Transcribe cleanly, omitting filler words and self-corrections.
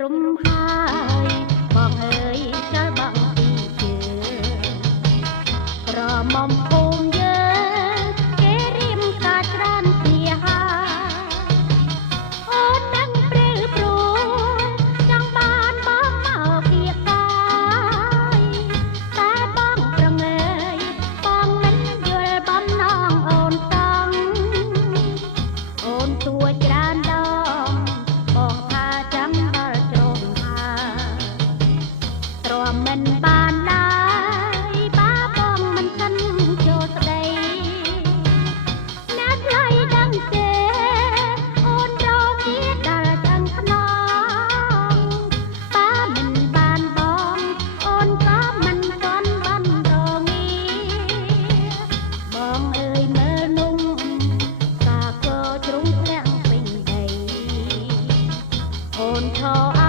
រំហើយបងអើយចូលបងពីជើក្រមុំភូមិយើងគេរៀមការច្រើនពីហើយអូននឹងព្រឺព្រួយចង់បានបងមកពីកាយតែបងប្រងើយបងមិនយល់បំណងអូនតង់អូនទួចច្រើនដងបងថាចាំដល់ត្រង់ហើយទ្រាំមិនបានឡើយបាបងមិនសិនចូលស្ដីអ្នកថ្លៃដឹងទេអូនរកជាដល់ឆ្អឹងខ្នងបាមិនបានបងអូនក៏មិនទាន់បានរងាបងអើយមើលនំសាកជ្រុងធ្លាក់ពេញដីអូនឈរ